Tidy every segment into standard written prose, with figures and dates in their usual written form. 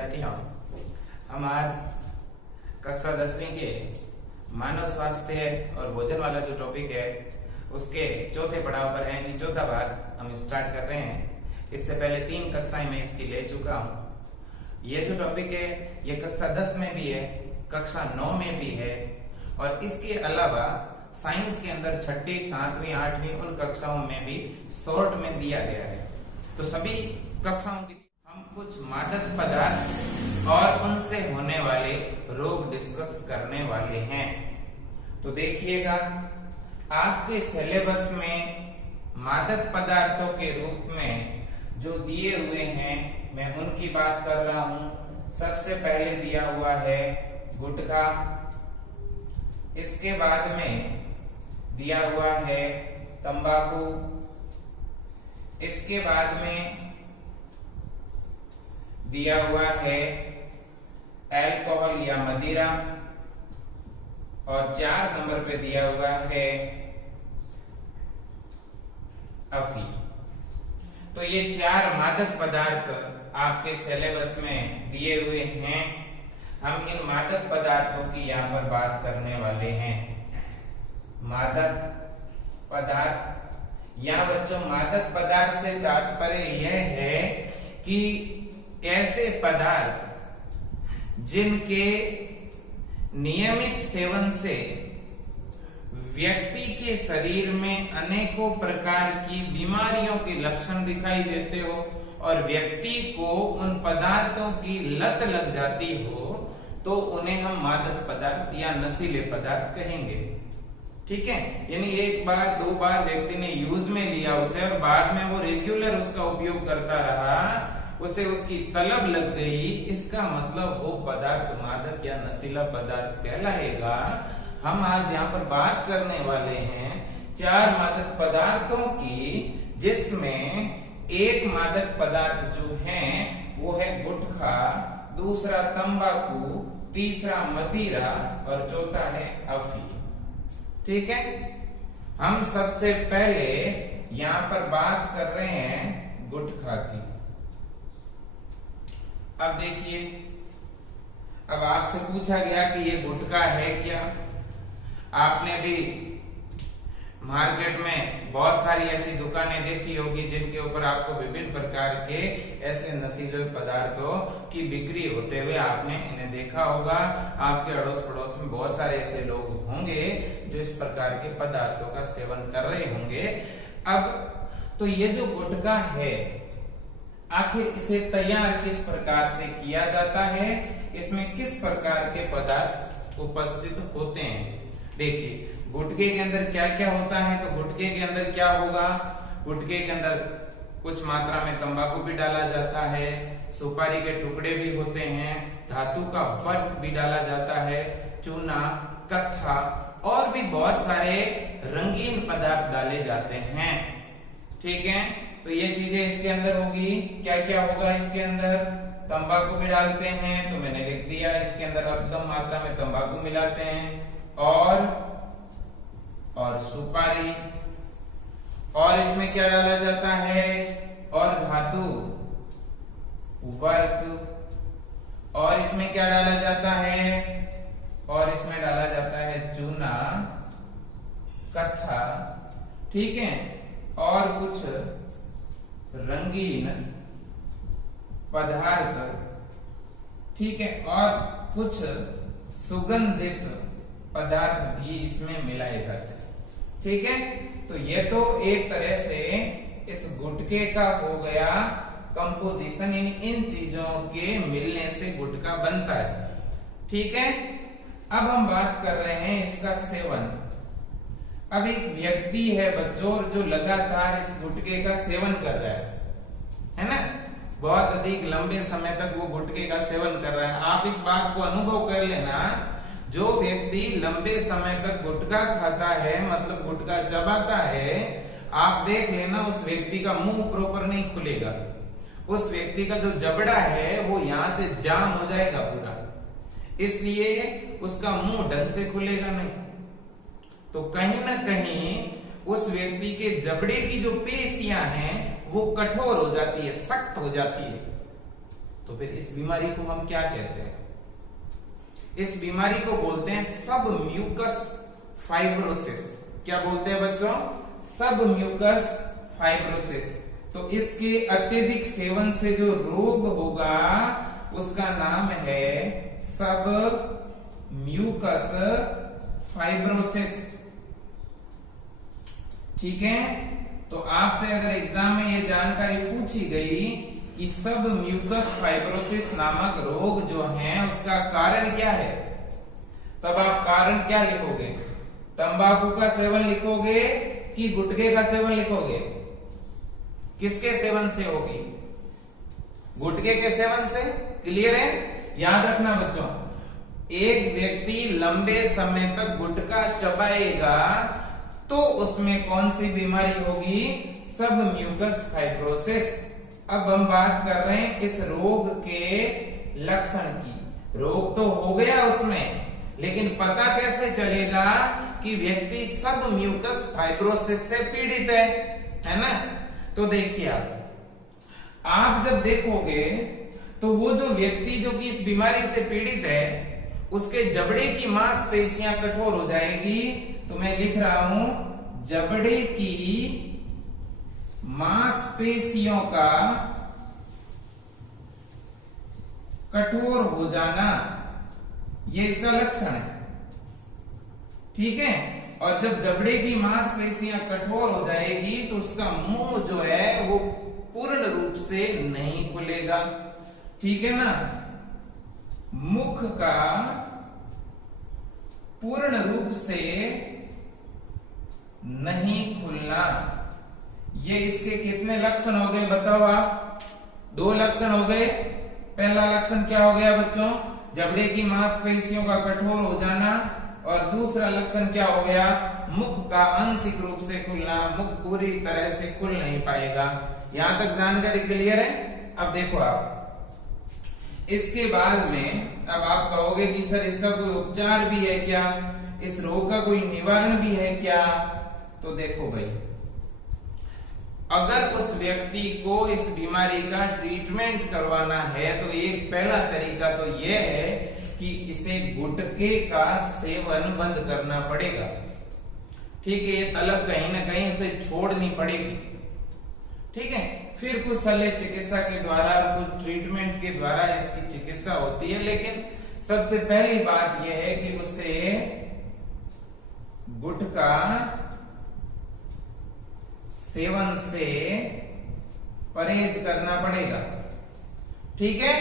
विद्यार्थियों, हम आज कक्षा 10वीं के मानव स्वास्थ्य और भोजन वाला जो टॉपिक है उसके चौथे पड़ाव पर है, यानी चौथा भाग हम स्टार्ट कर रहे हैं। इससे पहले 3 कक्षाएं मैं इसकी ले चुका हूँ। ये जो टॉपिक है ये कक्षा 10 में भी है, कक्षा 9 में भी है और इसके अलावा साइंस के अंदर 6ठी, 7वीं, 8वीं उन कक्षाओं में भी शॉर्ट में दिया गया है। तो सभी कक्षाओं की हम कुछ मादक पदार्थ और उनसे होने वाले रोग डिस्कस करने वाले हैं। तो देखिएगा, आपके सिलेबस में मादक पदार्थों के रूप में जो दिए हुए हैं मैं उनकी बात कर रहा हूं। सबसे पहले दिया हुआ है गुटखा, इसके बाद में दिया हुआ है तंबाकू, इसके बाद में दिया हुआ है अल्कोहल या मदिरा और 4 नंबर पे दिया हुआ है अफीम। तो ये 4 मादक पदार्थ आपके सिलेबस में दिए हुए हैं। हम इन मादक पदार्थों की यहाँ पर बात करने वाले हैं। मादक पदार्थ या बच्चों, मादक पदार्थ से तात्पर्य यह है कि ऐसे पदार्थ जिनके नियमित सेवन से व्यक्ति के शरीर में अनेकों प्रकार की बीमारियों के लक्षण दिखाई देते हो और व्यक्ति को उन पदार्थों की लत लग जाती हो तो उन्हें हम मादक पदार्थ या नशीले पदार्थ कहेंगे। ठीक है, यानी एक बार 2 बार व्यक्ति ने यूज में लिया उसे और बाद में वो रेगुलर उसका उपयोग करता रहा, उसे उसकी तलब लग गई, इसका मतलब वो पदार्थ मादक या नशीला पदार्थ कहलाएगा। हम आज यहाँ पर बात करने वाले हैं 4 मादक पदार्थों की, जिसमें एक मादक पदार्थ जो है वो है गुटखा, दूसरा तंबाकू, तीसरा मदिरा और चौथा है अफीम। ठीक है, हम सबसे पहले यहाँ पर बात कर रहे हैं गुटखा की। अब देखिए, अब आपसे पूछा गया कि ये गुटखा है क्या। आपने भी मार्केट में बहुत सारी ऐसी दुकानें देखी होगी जिनके ऊपर आपको विभिन्न प्रकार के ऐसे नशीले पदार्थों की बिक्री होते हुए आपने इन्हें देखा होगा। आपके अड़ोस पड़ोस में बहुत सारे ऐसे लोग होंगे जो इस प्रकार के पदार्थों का सेवन कर रहे होंगे। अब तो ये जो गुटखा है, आखिर इसे तैयार किस प्रकार से किया जाता है, इसमें किस प्रकार के पदार्थ उपस्थित होते हैं। देखिए, गुटखे के अंदर क्या क्या होता है। तो गुटखे के अंदर क्या होगा, गुटखे के अंदर कुछ मात्रा में तंबाकू भी डाला जाता है, सुपारी के टुकड़े भी होते हैं, धातु का वर्क भी डाला जाता है, चूना, कत्था और भी बहुत सारे रंगीन पदार्थ डाले जाते हैं। ठीक है, तो ये चीजें इसके अंदर होगी। क्या क्या होगा इसके अंदर, तंबाकू भी डालते हैं, तो मैंने लिख दिया इसके अंदर अधिकतम मात्रा में तंबाकू मिलाते हैं और सुपारी, और इसमें क्या डाला जाता है, और धातु वर्क, और इसमें क्या डाला जाता है, और इसमें डाला जाता है चूना, कत्था। ठीक है, और कुछ रंगीन पदार्थ। ठीक है, और कुछ सुगंधित पदार्थ भी इसमें मिलाए जाते हैं। ठीक है, तो ये तो एक तरह से इस गुटखे का हो गया कंपोजिशन, यानी इन चीजों के मिलने से गुटखा बनता है। ठीक है, अब हम बात कर रहे हैं इसका सेवन। अब एक व्यक्ति है बच्चों जो लगातार इस गुटखे का सेवन कर रहा है ना, बहुत अधिक लंबे समय तक वो गुटखे का सेवन कर रहा है। आप इस बात को अनुभव कर लेना, जो व्यक्ति लंबे समय तक गुटखा खाता है, मतलब गुटखा चबाता है, आप देख लेना उस व्यक्ति का मुंह प्रॉपर नहीं खुलेगा। उस व्यक्ति का जो जबड़ा है वो यहाँ से जाम हो जाएगा पूरा, इसलिए उसका मुंह ढंग से खुलेगा नहीं। तो कहीं ना कहीं उस व्यक्ति के जबड़े की जो पेशियां हैं वो कठोर हो जाती है, सख्त हो जाती है। तो फिर इस बीमारी को हम क्या कहते हैं? इस बीमारी को बोलते हैं सब म्यूकस फाइब्रोसिस। क्या बोलते हैं बच्चों? सब म्यूकस फाइब्रोसिस। तो इसके अत्यधिक सेवन से जो रोग होगा उसका नाम है सब म्यूकस फाइब्रोसिस। ठीक है, तो आपसे अगर एग्जाम में ये जानकारी पूछी गई कि सब म्यूकस फाइब्रोसिस नामक रोग जो है उसका कारण क्या है, तब आप कारण क्या लिखोगे? तंबाकू का सेवन लिखोगे कि गुटखे का सेवन लिखोगे? किसके सेवन से होगी? गुटखे के सेवन से। क्लियर है? याद रखना बच्चों, एक व्यक्ति लंबे समय तक गुटखा चबाएगा तो उसमें कौन सी बीमारी होगी? सब म्यूकस फाइब्रोसिस। अब हम बात कर रहे हैं इस रोग के लक्षण की। रोग तो हो गया उसमें, लेकिन पता कैसे चलेगा कि व्यक्ति सब म्यूकस फाइब्रोसिस से पीड़ित है ना? तो देखिए आप जब देखोगे तो वो जो व्यक्ति जो कि इस बीमारी से पीड़ित है उसके जबड़े की मांसपेशियां कठोर हो जाएगी। तो मैं लिख रहा हूं जबड़े की मांसपेशियों का कठोर हो जाना, ये इसका लक्षण है। ठीक है, और जब जबड़े की मांसपेशियां कठोर हो जाएगी तो उसका मुंह जो है वो पूर्ण रूप से नहीं खुलेगा। ठीक है ना? मुख का पूर्ण रूप से नहीं खुलना, ये इसके कितने लक्षण हो गए बताओ आप? 2 लक्षण हो गए। पहला लक्षण क्या हो गया बच्चों? जबड़े की मांसपेशियों का कठोर हो जाना। और दूसरा लक्षण क्या हो गया? मुख का आंशिक रूप से खुलना, मुख पूरी तरह से खुल नहीं पाएगा। यहां तक जानकारी क्लियर है? अब देखो आप इसके बाद में अब आप कहोगे कि सर इसका कोई उपचार भी है क्या? इस रोग का कोई निवारण भी है क्या? तो देखो भाई, अगर उस व्यक्ति को इस बीमारी का ट्रीटमेंट करवाना है तो एक पहला तरीका तो यह है कि इसे गुटखे का सेवन बंद करना पड़ेगा। ठीक है, ये तलब कहीं ना कहीं उसे छोड़नी पड़ेगी। ठीक है, फिर कुछ शल्य चिकित्सा के द्वारा, कुछ ट्रीटमेंट के द्वारा इसकी चिकित्सा होती है, लेकिन सबसे पहली बात यह है कि उसे गुटखा सेवन से परहेज करना पड़ेगा। ठीक है,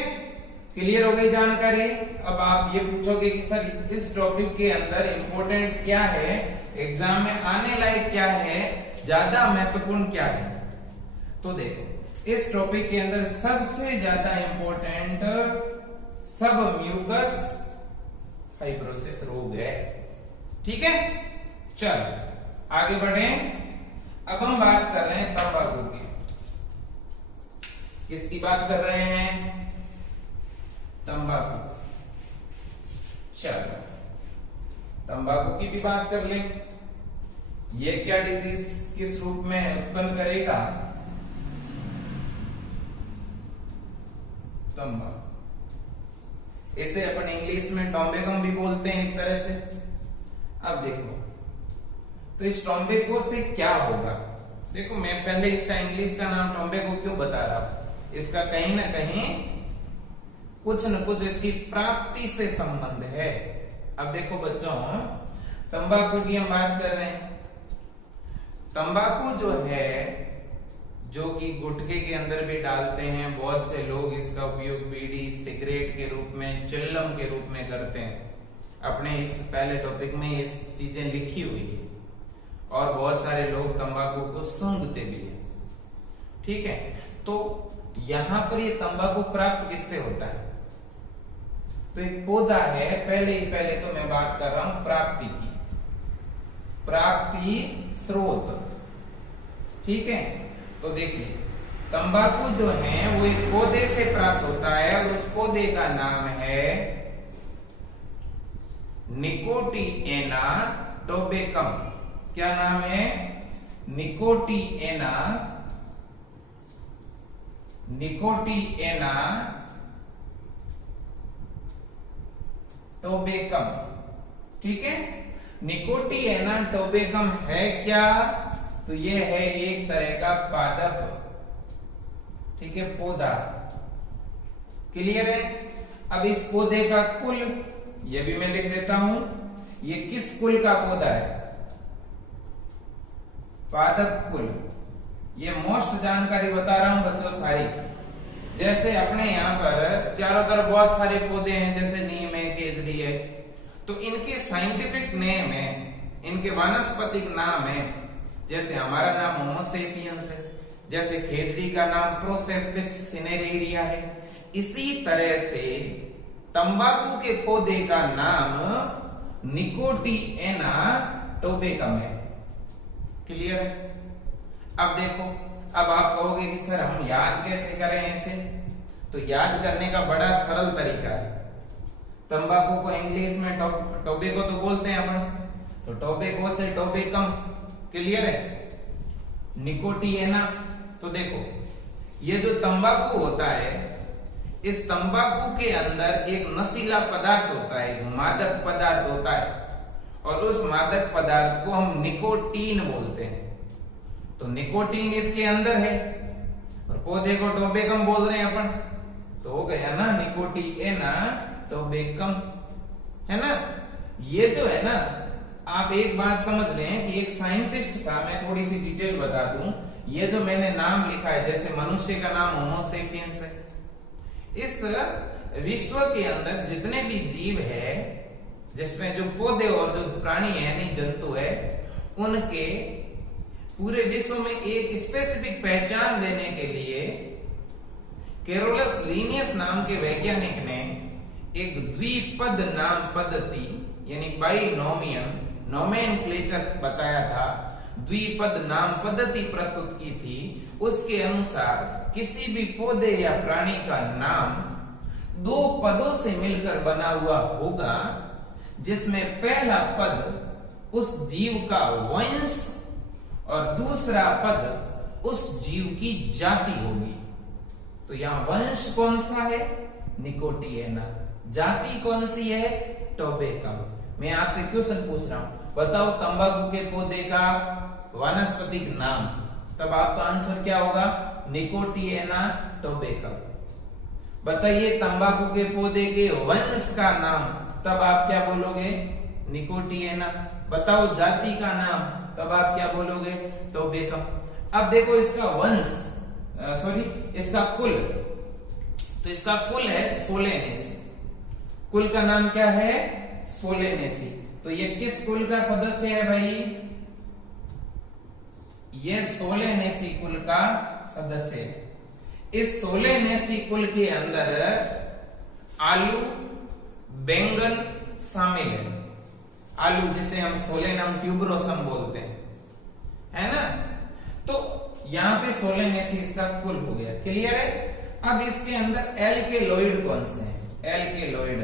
क्लियर हो गई जानकारी? अब आप ये पूछोगे कि सर इस टॉपिक के अंदर इंपॉर्टेंट क्या है, एग्जाम में आने लायक क्या है, ज्यादा महत्वपूर्ण क्या है? तो देखो, इस टॉपिक के अंदर सबसे ज्यादा इंपॉर्टेंट सब म्यूकस फाइब्रोसिस रोग है। ठीक है, चल आगे बढ़े। अब हम बात कर रहे हैं तंबाकू की। किसकी बात कर रहे हैं? तंबाकू। चलो तंबाकू की भी बात कर ले। ये क्या डिजीज किस रूप में उत्पन्न करेगा? तंबाकू। इसे अपन इंग्लिश में टॉम्बेकम भी बोलते हैं एक तरह से। अब देखो, तो इस टॉम्बेको से क्या होगा? देखो, मैं पहले इसका इंग्लिश का नाम टॉम्बेको क्यों बता रहा हूं? इसका कहीं ना कहीं कुछ न कुछ इसकी प्राप्ति से संबंध है। अब देखो बच्चों, तंबाकू की हम बात कर रहे हैं। तंबाकू जो है, जो कि गुटखे के अंदर भी डालते हैं, बहुत से लोग इसका उपयोग बीड़ी, सिगरेट के रूप में, चिल्लम के रूप में करते हैं। अपने इस पहले टॉपिक में ये चीजें लिखी हुई है। और बहुत सारे लोग तंबाकू को सूंघते भी हैं। ठीक है, तो यहां पर ये तंबाकू प्राप्त किससे होता है? तो एक पौधा है, पहले तो मैं बात कर रहा हूं प्राप्ति की, प्राप्ति स्रोत। ठीक है, तो देखिए तंबाकू जो है वो एक पौधे से प्राप्त होता है और उस पौधे का नाम है निकोटिएना टोबेकम। क्या नाम है? निकोटिएना टोबेकम। ठीक है, निकोटिएना टोबेकम है क्या? तो ये है एक तरह का पादप, ठीक है, पौधा। क्लियर है? अब इस पौधे का कुल, ये भी मैं लिख देता हूं, ये किस कुल का पौधा है? पादप कुल। ये मोस्ट जानकारी बता रहा हूं बच्चों सारी। जैसे अपने यहाँ पर चारों तरफ बहुत सारे पौधे हैं, जैसे नीम है, केजड़ी है, तो इनके साइंटिफिक नेम है, इनके वानस्पतिक नाम है। जैसे हमारा नाम होमो सेपियंस है, जैसे खेजड़ी का नाम प्रोसेपिस सिनेरेरिया है, इसी तरह से तंबाकू के पौधे का नाम निकोटिएना टोबेकम है। क्लियर है? अब देखो, अब आप कहोगे कि सर हम याद कैसे करें इसे? तो याद करने का बड़ा सरल तरीका है। तंबाकू को इंग्लिश में टोबेको तो बोलते हैं अपन, तो टोबेको से टोबेकम। क्लियर है? निकोटिएना, तो देखो ये जो तंबाकू होता है, इस तंबाकू के अंदर एक नशीला पदार्थ होता है, एक मादक पदार्थ होता है, और उस मादक पदार्थ को हम निकोटीन बोलते हैं। तो निकोटीन इसके अंदर है, और पौधे को टोबेकम बोल रहे हैं अपन, तो हो गया ना निकोटिएना टोबेकम, है ना? ये जो है ना, आप एक बात समझ लें कि एक साइंटिस्ट का, मैं थोड़ी सी डिटेल बता दूं, ये जो मैंने नाम लिखा है, जैसे मनुष्य का नाम होमो सेपियंस है, इस विश्व के अंदर जितने भी जीव है, जिसमें जो पौधे और जो प्राणी है, यानी जंतु है, उनके पूरे विश्व में एक स्पेसिफिक पहचान देने के लिए कैरोलस लिनियस नाम के वैज्ञानिक ने एक द्विपद नाम पद्धति, यानी बाइनोमियल नोमेनक्लेचर बताया था, द्विपद नाम पद्धति प्रस्तुत की थी। उसके अनुसार किसी भी पौधे या प्राणी का नाम दो पदों से मिलकर बना हुआ होगा, जिसमें पहला पद उस जीव का वंश और दूसरा पद उस जीव की जाति होगी। तो यहां वंश कौन सा है? निकोटिएना। जाति कौन सी है? टोबेकम। मैं आपसे क्वेश्चन पूछ रहा हूं, बताओ तंबाकू के पौधे का वानस्पतिक नाम, तब आपका आंसर क्या होगा? निकोटिएना टोबेकम। बताइए तंबाकू के पौधे के वंश का नाम, तब आप क्या बोलोगे? निकोटिएना। बताओ जाति का नाम, तब आप क्या बोलोगे? टोबेकम। अब देखो इसका वंश, इसका कुल, तो इसका कुल है सोलेनेसी। कुल का नाम क्या है? सोलेनेसी। तो ये किस कुल का सदस्य है भाई? ये सोलेनेसी कुल का सदस्य है। इस सोलेनेसी कुल के अंदर आलू, बैंगन शामिल है। आलू जिसे हम सोलेनम ट्यूबरोसम बोलते हैं, है ना? तो यहां पे सोलेनेसी इसका कुल हो गया। क्लियर है? अब इसके अंदर एल्केलॉइड कौन से हैं? एल्केलॉइड।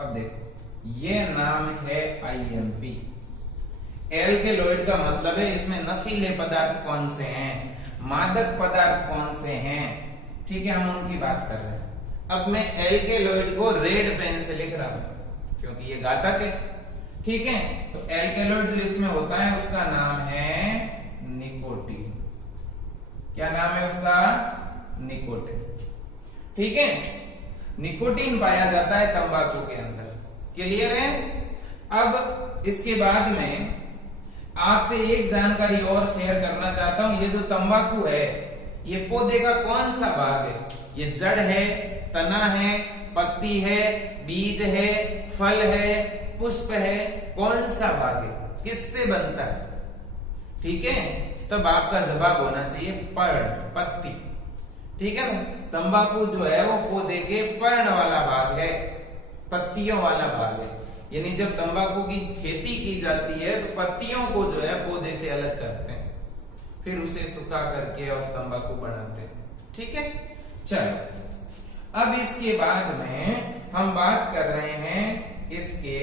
अब देखो ये नाम है आईएमपी। एल्केलॉइड का मतलब है इसमें नशीले पदार्थ कौन से हैं, मादक पदार्थ कौन से हैं। ठीक है, हम उनकी बात कर रहे हैं। अब मैं एल्केलॉइड को रेड पेन से लिख रहा हूं क्योंकि ये घातक है। ठीक है, तो एल्केलॉइड जो इसमें होता है उसका नाम है निकोटीन। क्या नाम है उसका? निकोटीन। ठीक है, निकोटीन पाया जाता है तंबाकू के अंदर। क्लियर है? अब इसके बाद में आपसे एक जानकारी और शेयर करना चाहता हूं। ये जो तंबाकू है, ये पौधे का कौन सा भाग है? ये जड़ है, तना है, पत्ती है, बीज है, फल है, पुष्प है, कौन सा भाग है? किससे बनता है? ठीक है, तब आपका जवाब होना चाहिए पर्ण, पत्ती। ठीक है ना? तंबाकू जो है वो पौधे के पर्ण वाला भाग है, पत्तियों वाला भाग है। यानी जब तंबाकू की खेती की जाती है तो पत्तियों को जो है पौधे से अलग करते हैं, फिर उसे सुखा करके और तंबाकू बनाते हैं। ठीक है, चलो अब इसके बाद में हम बात कर रहे हैं इसके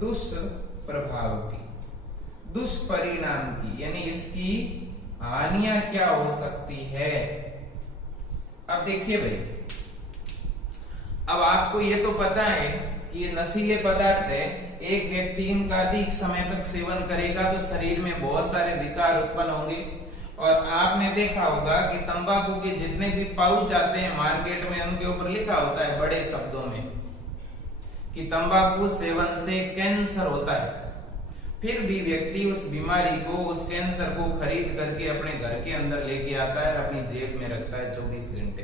दुष्प्रभाव की, दुष्परिणाम की, यानी इसकी हानियां क्या हो सकती है। अब देखिए भाई, अब आपको ये तो पता है कि ये नशीले पदार्थ है, एक व्यक्ति इनका अधिक समय तक सेवन करेगा तो शरीर में बहुत सारे विकार उत्पन्न होंगे। और आपने देखा होगा कि तंबाकू के जितने भी पाउच आते हैं मार्केट में, उनके ऊपर लिखा होता है बड़े शब्दों में कि तंबाकू सेवन से कैंसर होता है। फिर भी व्यक्ति उस बीमारी को, उस कैंसर को खरीद करके अपने घर के अंदर लेके आता है और अपनी जेब में रखता है 24 घंटे।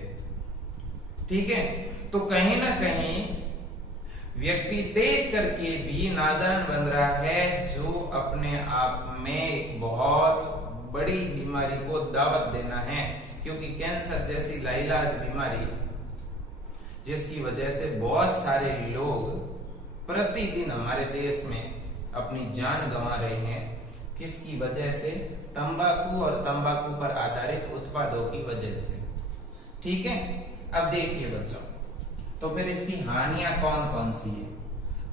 ठीक है, तो कहीं ना कहीं व्यक्ति देख करके भी नादान बन रहा है, जो अपने आप में एक बहुत बड़ी बीमारी को दावत देना है। क्योंकि कैंसर जैसी लाइलाज बीमारी, जिसकी वजह से बहुत सारे लोग प्रतिदिन हमारे देश में अपनी जान गंवा रहे हैं, किसकी वजह से? तंबाकू और तंबाकू पर आधारित उत्पादों की वजह से। ठीक है, अब देखिए बच्चों, तो फिर इसकी हानियां कौन कौन सी है?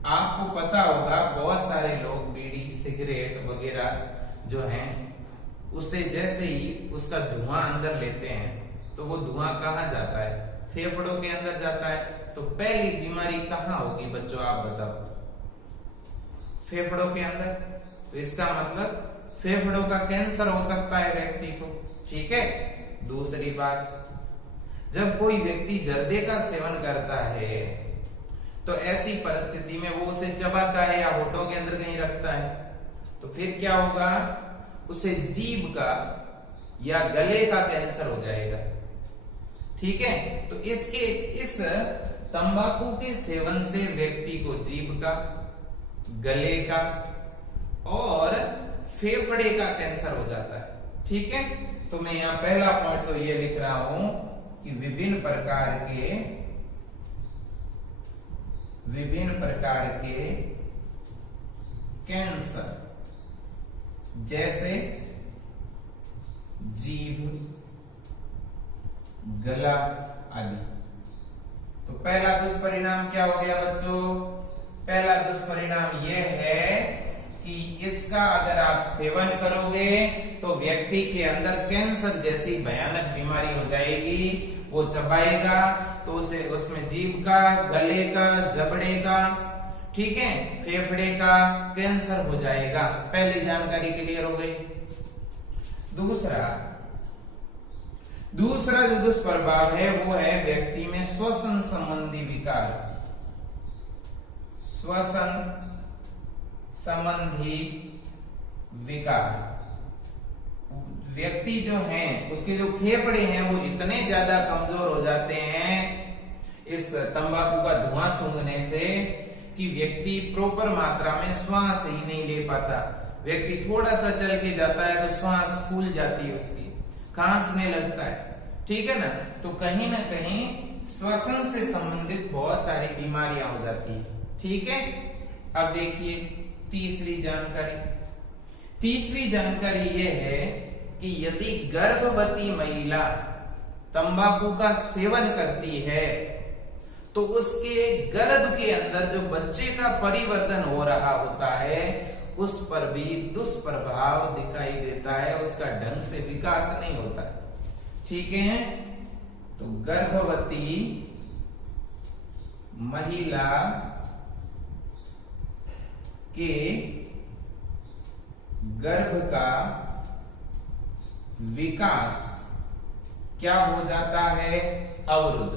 आपको पता होगा बहुत सारे लोग बीड़ी, सिगरेट वगैरह जो हैं, उससे जैसे ही उसका धुआं अंदर लेते हैं तो वो धुआं कहाँ जाता है? फेफड़ों के अंदर जाता है। तो पहली बीमारी कहाँ होगी बच्चों, आप बताओ? फेफड़ों के अंदर। तो इसका मतलब फेफड़ों का कैंसर हो सकता है व्यक्ति को। ठीक है, दूसरी बात, जब कोई व्यक्ति जर्दे का सेवन करता है तो ऐसी परिस्थिति में वो उसे चबाता है या होठों के अंदर कहीं रखता है, तो फिर क्या होगा? उसे जीभ का या गले का कैंसर हो जाएगा। ठीक है, तो इस तंबाकू के सेवन से व्यक्ति को जीभ का, गले का और फेफड़े का कैंसर हो जाता है। ठीक है, तो मैं यहाँ पहला पॉइंट तो ये लिख रहा हूं कि विभिन्न प्रकार के कैंसर जैसे जीभ, गला आदि। तो पहला दुष्परिणाम क्या हो गया बच्चों? पहला दुष्परिणाम यह है कि इसका अगर आप सेवन करोगे तो व्यक्ति के अंदर कैंसर जैसी भयानक बीमारी हो जाएगी। वो चबाएगा तो उसे उसमें जीभ का, गले का, जबड़े का, ठीक है, फेफड़े का कैंसर हो जाएगा। पहली जानकारी क्लियर हो गई। दूसरा जो दुष्प्रभाव है वो है व्यक्ति में श्वसन संबंधी विकार। श्वसन संबंधी विकार, व्यक्ति जो है उसके जो फेफड़े हैं वो इतने ज्यादा कमजोर हो जाते हैं इस तंबाकू का धुआं सूंघने से कि व्यक्ति प्रॉपर मात्रा में श्वास ही नहीं ले पाता। व्यक्ति थोड़ा सा चल के जाता है तो श्वास फूल जाती है उसकी, खांसने लगता है। ठीक है ना, तो कहीं ना कहीं श्वसन से संबंधित बहुत सारी बीमारियां हो जाती है। ठीक है, अब देखिए तीसरी जानकारी यह है कि यदि गर्भवती महिला तंबाकू का सेवन करती है तो उसके गर्भ के अंदर जो बच्चे का परिवर्तन हो रहा होता है उस पर भी दुष्प्रभाव दिखाई देता है, उसका ढंग से विकास नहीं होता है। ठीक है, तो गर्भवती महिला के गर्भ का विकास क्या हो जाता है? अवरुद्ध।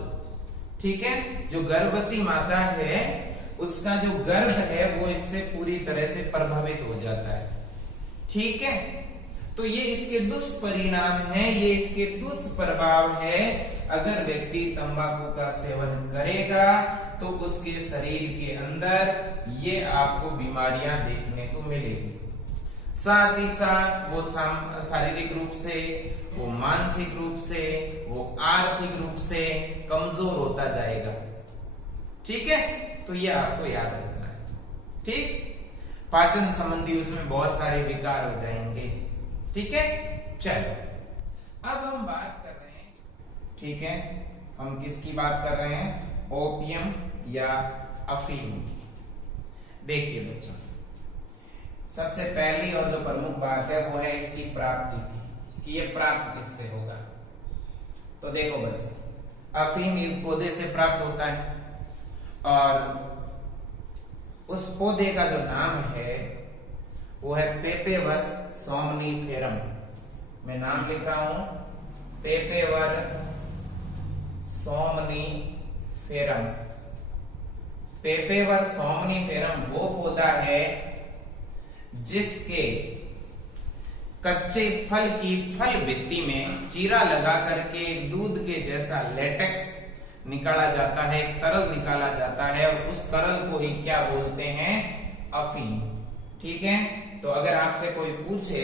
ठीक है, जो गर्भवती माता है उसका जो गर्भ है वो इससे पूरी तरह से प्रभावित हो जाता है। ठीक है, तो ये इसके दुष्परिणाम है, ये इसके दुष्प्रभाव है। अगर व्यक्ति तंबाकू का सेवन करेगा तो उसके शरीर के अंदर ये आपको बीमारियां देखने को मिलेगी। साथ ही साथ वो शारीरिक रूप से, वो मानसिक रूप से, वो आर्थिक रूप से कमजोर होता जाएगा। ठीक है, तो ये आपको याद रखना है। ठीक, पाचन संबंधी उसमें बहुत सारे विकार हो जाएंगे। ठीक है, चलो अब हम बात कर रहे हैं, ठीक है, हम किसकी बात कर रहे हैं? ओपियम या अफीम। देखिए बच्चों, सबसे पहली और जो प्रमुख बात है वो है इसकी प्राप्ति की, कि ये प्राप्त किससे होगा। तो देखो बच्चों, अफीम एक पौधे से प्राप्त होता है। और उस पौधे का जो नाम है वो है पेपेवर सोमनीफेरम। मैं नाम लिख रहा हूं, पेपेवर सोमनीफेरम। पेपेवर सोमनीफेरम वो पौधा है जिसके कच्चे फल की फल भित्ति में चीरा लगा करके दूध के जैसा लेटेक्स निकाला जाता है, एक तरल निकाला जाता है, और उस तरल को ही क्या बोलते हैं? अफीम। ठीक है, तो अगर आपसे कोई पूछे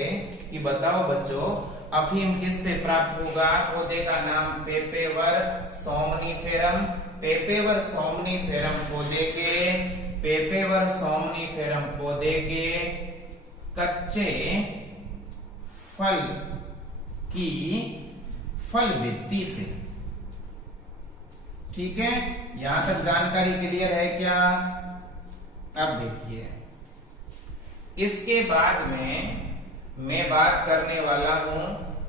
कि बताओ बच्चों अफीम किससे प्राप्त होगा, पौधे का नाम पेपेवर सोमनीफेरम। पेपेवर सोमनीफेरम पौधे के कच्चे फल की फल भित्ति से। ठीक है, यहां तक जानकारी क्लियर है क्या? अब देखिए, इसके बाद में मैं बात करने वाला हूं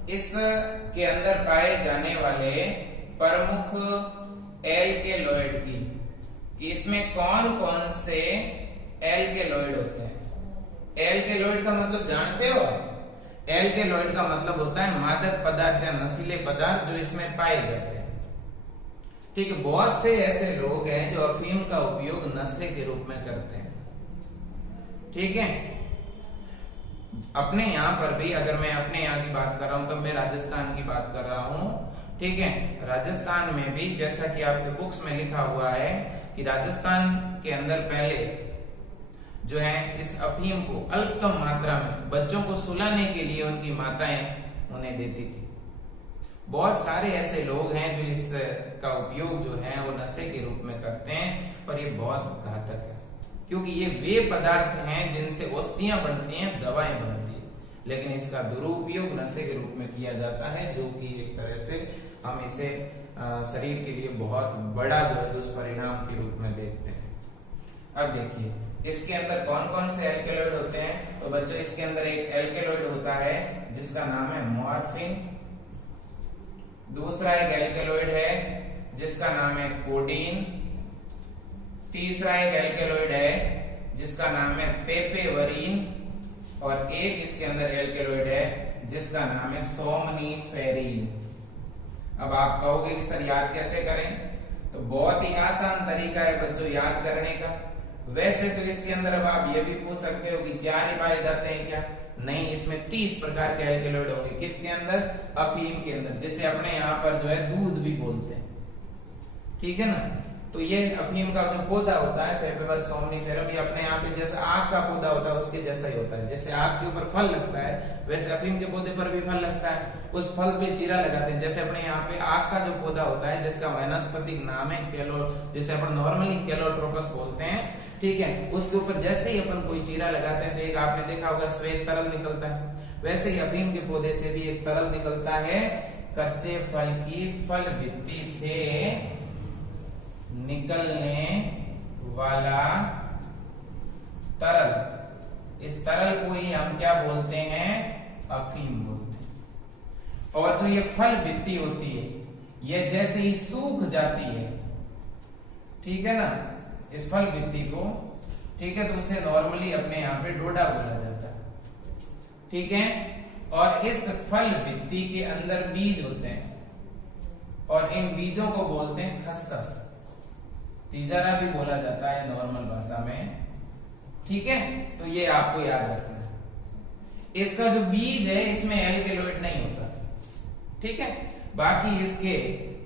इसके अंदर पाए जाने वाले प्रमुख एल्केलॉइड की, कि इसमें कौन कौन से एल्केलॉइड होते हैं। एल्केलॉइड का मतलब जानते हो? एल्केलॉइड का मतलब होता है मादक पदार्थ या नशीले पदार्थ जो इसमें पाए जाते हैं। ठीक है, बहुत से ऐसे लोग हैं जो अफीम का उपयोग नशे के रूप में करते हैं। ठीक है, अपने यहाँ पर भी, अगर मैं अपने यहाँ की बात कर रहा हूं तो मैं राजस्थान की बात कर रहा हूं। ठीक है, राजस्थान में भी जैसा कि आपके बुक्स में लिखा हुआ है कि राजस्थान के अंदर पहले जो है इस अफीम को अल्पतम मात्रा में बच्चों को सुलाने के लिए उनकी माताएं उन्हें देती थी। बहुत सारे ऐसे लोग हैं जो इसका उपयोग जो है वो नशे के रूप में करते हैं, और ये बहुत घातक है, क्योंकि ये वे पदार्थ हैं जिनसे औषधियां बनती हैं, दवाएं बनती हैं, लेकिन इसका दुरुपयोग नशे के रूप में किया जाता है, जो कि एक तरह से हम इसे शरीर के लिए बहुत बड़ा जो है दुष्परिणाम के रूप में देखते हैं। अब देखिए इसके अंदर कौन कौन से एल्केलॉइड होते हैं। तो बच्चों इसके अंदर एक एल्केलॉइड होता है जिसका नाम है मॉर्फिन। दूसरा एक एल्केलॉइड है जिसका नाम है कोडीन। तीसरा एक एल्केलॉइड है जिसका नाम है पेपेवरीन, और एक इसके अंदर एल्केलॉइड है जिसका नाम है सोमनीफेरिन। अब आप कहोगे कि सर याद कैसे करें? तो बहुत ही आसान तरीका है बच्चों याद करने का। वैसे तो इसके अंदर अब आप ये भी पूछ सकते हो कि 4 ही पाए जाते हैं क्या? नहीं, इसमें 30 प्रकार के एल्केलॉइड होंगे। किसके अंदर? अफीम के अंदर, जिसे अपने यहाँ पर जो है दूध भी बोलते हैं। ठीक है ना, तो ये अफीम का जो पौधा होता है पेपेवर सोमनीफेरम, ये अपने यहाँ पे जैसे आग का पौधा होता है उसके जैसा ही होता है। जैसे आग के ऊपर फल लगता है वैसे अफीम के पौधे पर भी फल लगता है, उस फल पे चीरा लगाते हैं। जैसे अपने यहाँ पे आग का जो पौधा होता है जिसका वानस्पतिक नाम है जिसे अपन नॉर्मली कैलोट्रोपस बोलते हैं। ठीक है, उसके ऊपर जैसे ही अपन कोई चीरा लगाते हैं तो एक आपने देखा होगा श्वेत तरल निकलता है। वैसे ही अफीम के पौधे से भी एक तरल निकलता है, कच्चे फल की फल भित्ति से निकलने वाला तरल। इस तरल को ही हम क्या बोलते हैं? अफीम बोलते हैं। और जो ये फल भित्ति होती है ये जैसे ही सूख जाती है, ठीक है ना, इस फल भित्ति को, ठीक है, तो उसे नॉर्मली अपने यहाँ पे डोडा बोला जाता है। ठीक है, और इस फल भित्ति के अंदर बीज होते हैं और इन बीजों को बोलते हैं खसखस। तीजरा भी बोला जाता है नॉर्मल भाषा में। ठीक है, तो ये आपको याद रखना है। इसका जो बीज है इसमें एल्केलॉइड नहीं होता। ठीक है, बाकी इसके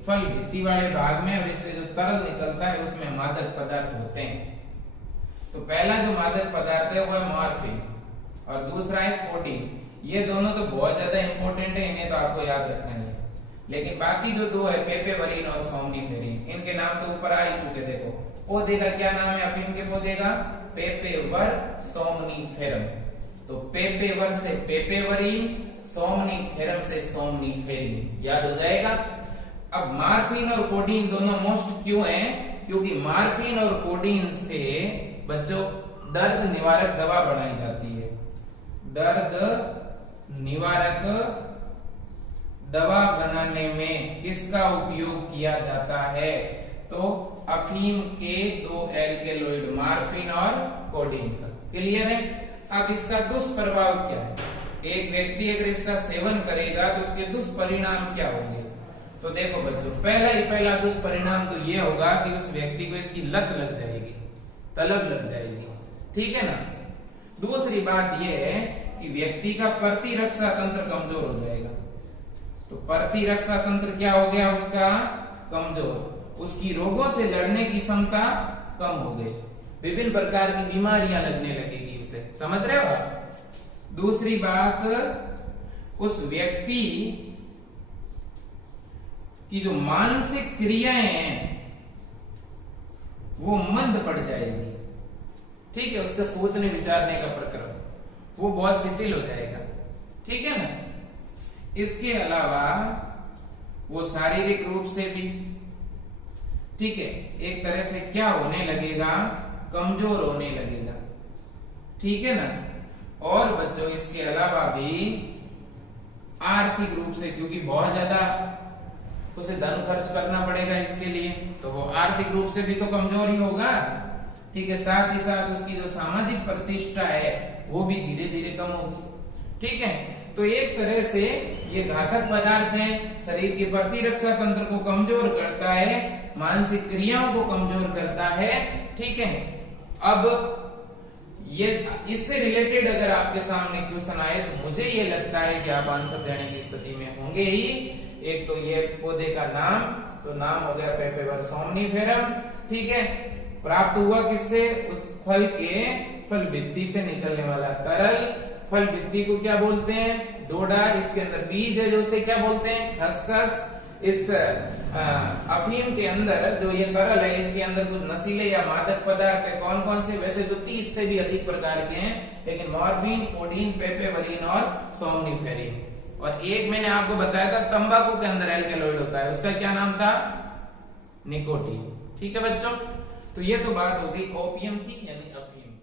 फल भित्ति वाले भाग में और इससे जो तरल निकलता है उसमें मादक पदार्थ होते हैं। तो पहला जो मादक पदार्थ है वो है मॉर्फिन और दूसरा है कोडीन। ये दोनों तो बहुत ज्यादा इंपॉर्टेंट है, इन्हें तो आपको याद रखना ही है। लेकिन बाकी जो दो है पेपेवरीन और सोमनीफेरिन, इनके नाम तो ऊपर आ ही चुके। देखो पौधे का क्या नाम है अफीम के पौधे का? पेपेवर सोमनीफेरम। तो पेपेवर से पेपेवरीन, सोमनीफेरम से सोमनीफेरिन, याद हो जाएगा। अब मॉर्फिन और कोडीन दोनों मोस्ट क्यों हैं? क्योंकि मॉर्फिन और कोडीन से बच्चों दर्द निवारक दवा बनाई जाती है। दर्द निवारक दवा बनाने में किसका उपयोग किया जाता है? तो अफीम के 2 एल्केलॉइड मॉर्फिन और कोडीन का। क्लियर है? अब इसका दुष्प्रभाव क्या है? एक व्यक्ति अगर इसका सेवन करेगा तो उसके दुष्परिणाम क्या होंगे? तो देखो बच्चों, पहला दुष्परिणाम तो ये होगा कि उस व्यक्ति को इसकी लत लग जाएगी, तलब लग जाएगी। ठीक है ना? दूसरी बात यह है कि व्यक्ति का प्रतिरक्षा तंत्र कमजोर हो जाएगा। तो प्रतिरक्षा तंत्र क्या हो गया उसका? कमजोर। उसकी रोगों से लड़ने की क्षमता कम हो गई, विभिन्न प्रकार की बीमारियां लगने लगेगी उसे। समझ रहे हो आप? दूसरी बात, उस व्यक्ति की जो मानसिक क्रियाएं हैं वो मंद पड़ जाएगी। ठीक है? उसका सोचने विचारने का प्रक्रम वो बहुत शिथिल हो जाएगा। ठीक है ना? इसके अलावा वो शारीरिक रूप से भी, ठीक है, एक तरह से क्या होने लगेगा? कमजोर होने लगेगा। ठीक है ना? और बच्चों इसके अलावा भी आर्थिक रूप से, क्योंकि बहुत ज्यादा उसे धन खर्च करना पड़ेगा इसके लिए, तो वो आर्थिक रूप से भी तो कमजोर ही होगा। ठीक है? साथ ही साथ उसकी जो सामाजिक प्रतिष्ठा है वो भी धीरे धीरे कम होगी। ठीक है? तो एक तरह से ये घातक पदार्थ है, शरीर के प्रतिरक्षा तंत्र को कमजोर करता है, मानसिक क्रियाओं को कमजोर करता है। ठीक है? अब ये इससे रिलेटेड अगर आपके सामने क्वेश्चन आए तो मुझे ये लगता है कि आप आंसर देने की स्थिति में होंगे ही। एक तो ये पौधे का नाम, तो नाम हो गया पेपेवर सोमनीफेरम। ठीक है? प्राप्त हुआ किससे? उस फल के फल भित्ति से निकलने वाला तरल। फल भित्ति को क्या बोलते हैं? डोडा। इसके अंदर बीज है जो उसे क्या बोलते हैं? खसखस। इस अफीम के अंदर जो ये तरल है इसके अंदर कुछ नशीले या मादक पदार्थ है। कौन कौन से? वैसे तो 30 से भी अधिक प्रकार के हैं, लेकिन मॉर्फिन, कोडीन, पेपेवरीन और सोमनीफेरिन। और एक मैंने आपको बताया था तंबाकू के अंदर एल्केलॉइड होता है, उसका क्या नाम था? निकोटीन। ठीक है बच्चों? तो ये तो बात हो गई ओपियम की यानी अफीम।